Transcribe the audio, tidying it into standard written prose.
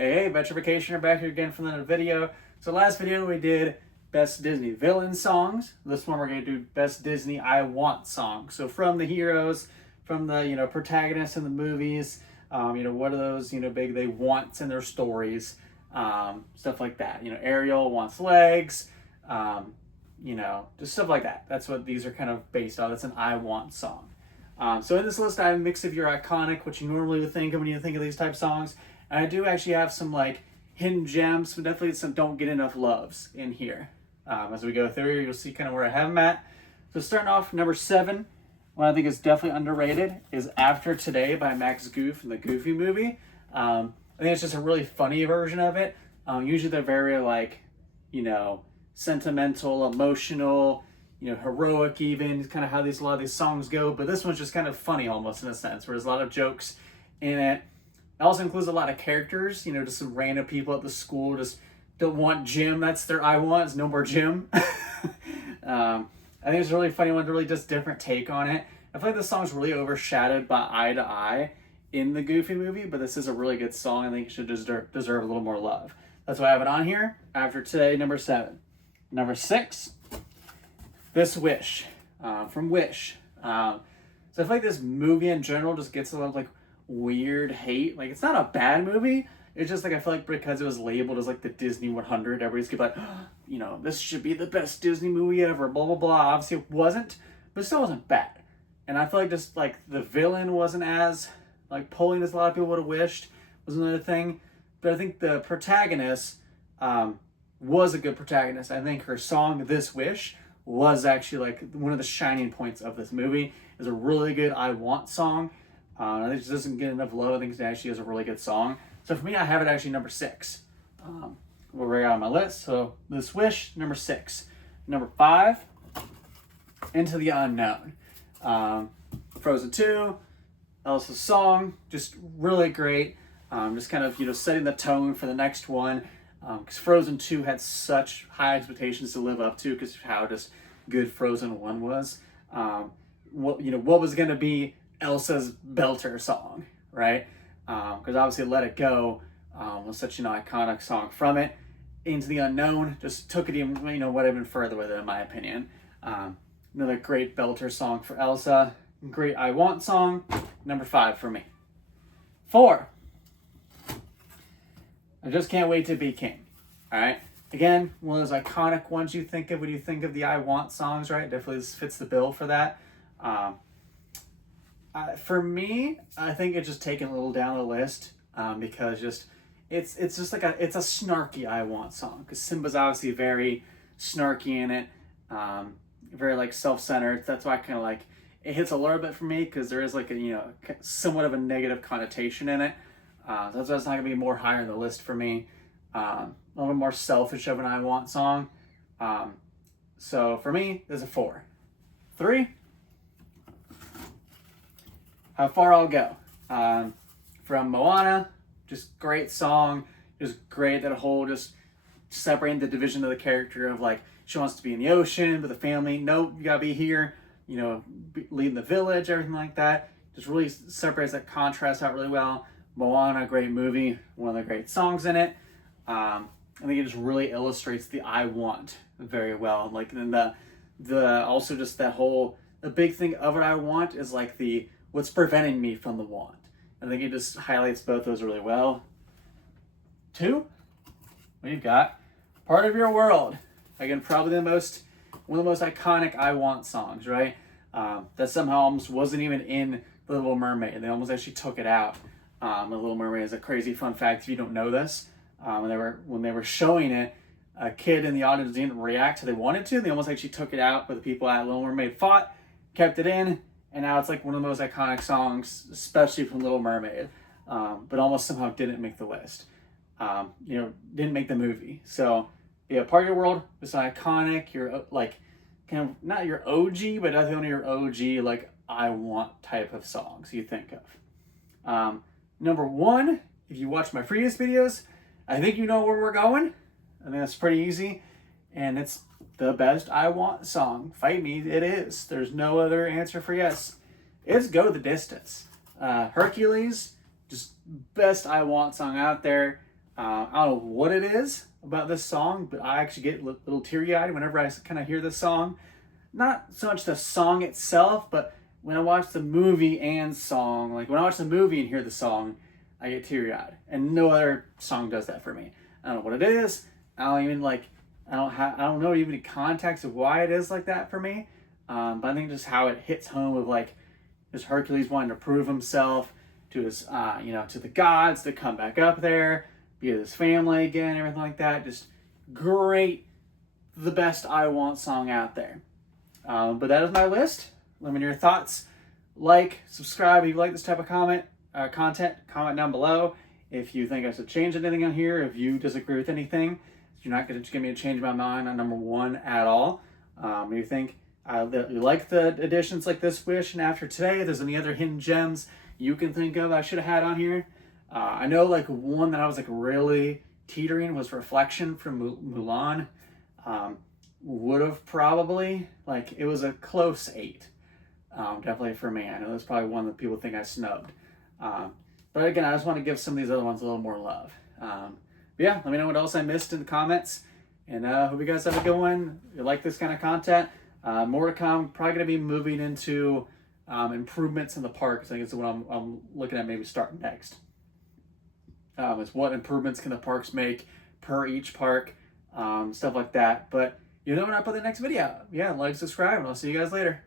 Hey, Metrification are back here again for another video. So last video we did best Disney villain songs. This one we're going to do best Disney I want songs. So from the heroes, from the protagonists in the movies, what are those big they want in their stories, stuff like that. Ariel wants legs, just stuff like that. That's what these are kind of based on. It's an I want song. So in this list I have a mix of your iconic, what you normally would think of when you think of these type songs. And I do actually have some like hidden gems, but definitely some don't get enough loves in here. As we go through, you'll see kind of where I have them at. So starting off, number 7, what I think is definitely underrated is After Today by Max Goof from the Goofy movie. I think it's just a really funny version of it. Usually they're very like, sentimental, emotional, heroic even, kind of how a lot of these songs go. But this one's just kind of funny almost in a sense, where there's a lot of jokes in it. It also includes a lot of characters, just some random people at the school just don't want Jim. That's their I want, is no more Jim. I think it's a really funny one, really just different take on it. I feel like this song's really overshadowed by Eye to Eye in the Goofy movie, but this is a really good song. I think it should deserve a little more love. That's why I have it on here. After Today, number 7. Number 6, This Wish, from Wish. So I feel like this movie in general just gets a lot of like weird hate. Like, it's not a bad movie. It's just like I feel like because it was labeled as like the Disney 100, everybody's gonna be like, this should be the best Disney movie ever, blah blah blah. Obviously it wasn't, but it still wasn't bad. And I feel like just like the villain wasn't as like pulling as a lot of people would have wished was another thing. But I think the protagonist was a good protagonist. I think her song This Wish was actually like one of the shining points of this movie. It's a really good I Want song. I think it doesn't get enough love. I think it actually is a really good song. So for me, I have it actually number 6. We're right on my list. So This Wish, number 6. Number 5, Into the Unknown. Frozen 2, Elsa's song, just really great. Just kind of setting the tone for the next one. Because Frozen 2 had such high expectations to live up to because of how just good Frozen 1 was. What was going to be Elsa's belter song, right? Because obviously Let It Go was such an iconic song from it. Into the Unknown just took it even further with it, in my opinion. Another great belter song for Elsa. Great I Want song. Number 5 for me. 4, I Just Can't Wait to Be King. All right. Again, one of those iconic ones you think of when you think of the I Want songs, right? Definitely fits the bill for that. For me, I think it's just taken a little down the list because it's just like it's a snarky I Want song, because Simba's obviously very snarky in it, very like self-centered. That's why I kind of like it hits a little bit for me, because there is like a somewhat of a negative connotation in it. So that's why it's not gonna be more higher in the list for me. A little more selfish of an I Want song. So for me, there's a 4. 3, How Far I'll Go, from Moana. Just great song, just great, that whole just separating the division of the character of like she wants to be in the ocean but the family, nope, you gotta be here, leading the village, everything like that. Just really separates that contrast out really well. Moana, great movie, one of the great songs in it. I think it just really illustrates the I Want very well. Like, and the also just that whole, the big thing of what I want is like the what's preventing me from the want. I think it just highlights both those really well. 2, we've got Part of Your World. Again, probably one of the most iconic I Want songs, right? That somehow almost wasn't even in The Little Mermaid. They almost actually took it out. The Little Mermaid is a crazy fun fact if you don't know this. When they were showing it, a kid in the audience didn't react how they wanted to. They almost actually took it out, but the people at Little Mermaid fought, kept it in, and now it's like one of the most iconic songs, especially from Little Mermaid, but almost somehow didn't make the list. Didn't make the movie. So yeah, Part of Your World is iconic. You're like kind of not your OG, but definitely one of your OG like I Want type of songs you think of. Number 1, if you watch my previous videos, I think you know where we're going. I think that's pretty easy, and it's the best I Want song. Fight me, it is. There's no other answer for yes. It's Go the Distance. Hercules, just best I Want song out there. I don't know what it is about this song, but I actually get a little teary-eyed whenever I kind of hear this song. Not so much the song itself, but when I watch the movie and song, like when I watch the movie and hear the song, I get teary-eyed. And no other song does that for me. I don't know what it is. I don't even like, I don't know even the context of why it is like that for me. But I think just how it hits home with like, just Hercules wanting to prove himself to his, to the gods, to come back up there, be with his family again, everything like that. Just great, the best I Want song out there. But that is my list. Let me know your thoughts. Like, subscribe if you like this type of content. Comment down below if you think I should change anything on here. If you disagree with anything, you're not going to get me to change my mind on number 1 at all. If you think you like the additions like This Wish and After Today, if there's any other hidden gems you can think of I should have had on here. I know like one that I was like really teetering was Reflection from Mulan. Would have probably, like, it was a close 8. Definitely for me. I know that's probably one that people think I snubbed. But again, I just want to give some of these other ones a little more love. But yeah, let me know what else I missed in the comments. And hope you guys have a good one. If you like this kind of content, more to come. Probably going to be moving into improvements in the parks. I think it's what I'm looking at maybe starting next. Is what improvements can the parks make per each park, stuff like that. But you know when I put the next video. Yeah, like, subscribe, and I'll see you guys later.